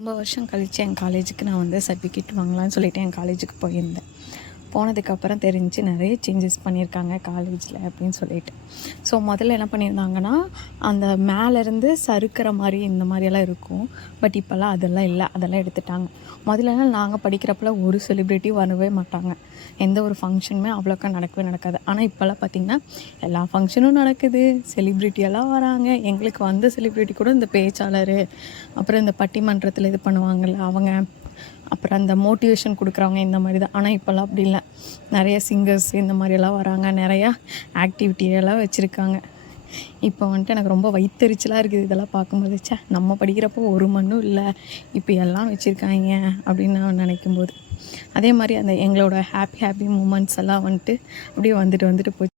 ரொம்ப வருஷம் கழித்து என் காலேஜுக்கு நான் வந்து சர்டிஃபிகேட் வாங்கலாம்னு சொல்லிட்டு என் காலேஜுக்கு போயிருந்தேன். போனதுக்கப்புறம் தெரிஞ்சு நிறைய சேஞ்சஸ் பண்ணியிருக்காங்க காலேஜில் அப்படின்னு சொல்லிட்டு. ஸோ முதல்ல என்ன பண்ணியிருந்தாங்கன்னா, அந்த மேலேருந்து சறுக்கிற மாதிரி இந்த மாதிரியெல்லாம் இருக்கும். பட் இப்போல்லாம் அதெல்லாம் இல்லை, அதெல்லாம் எடுத்துட்டாங்க. முதல்லலாம் நாங்கள் படிக்கிறப்பெல்லாம் ஒரு செலிப்ரிட்டியும் வரவே மாட்டாங்க. எந்த ஒரு ஃபங்க்ஷனுமே அவ்வளோக்கா நடக்கவே நடக்காது. ஆனால் இப்போல்லாம் பார்த்திங்கன்னா எல்லா ஃபங்க்ஷனும் நடக்குது, செலிப்ரிட்டியெல்லாம் வராங்க. எங்களுக்கு வந்த செலிப்ரிட்டி கூட இந்த பேச்சாளர், அப்புறம் இந்த பட்டிமன்றத்தில் இது பண்ணுவாங்கள்ல அவங்க, அப்புறம் அந்த மோட்டிவேஷன் கொடுக்குறவங்க இந்த மாதிரி தான். ஆனால் இப்போல்லாம் அப்படி இல்லை, நிறைய சிங்கர்ஸ் இந்த மாதிரியெல்லாம் வராங்க, நிறையா ஆக்டிவிட்டியெல்லாம் வச்சுருக்காங்க. இப்போ வந்துட்டு எனக்கு ரொம்ப வயித்தெரிச்சலாக இருக்குது இதெல்லாம் பார்க்கும்போது. நம்ம படிக்கிறப்போ ஒரு மண்ணும் இல்லை, இப்போ எல்லாம் வச்சுருக்காங்க அப்படின்னு நான் நினைக்கும்போது. அதே மாதிரி அந்த எங்களோட ஹாப்பி மூமெண்ட்ஸ் எல்லாம் வந்துட்டு அப்படியே வந்துட்டு போச்சு.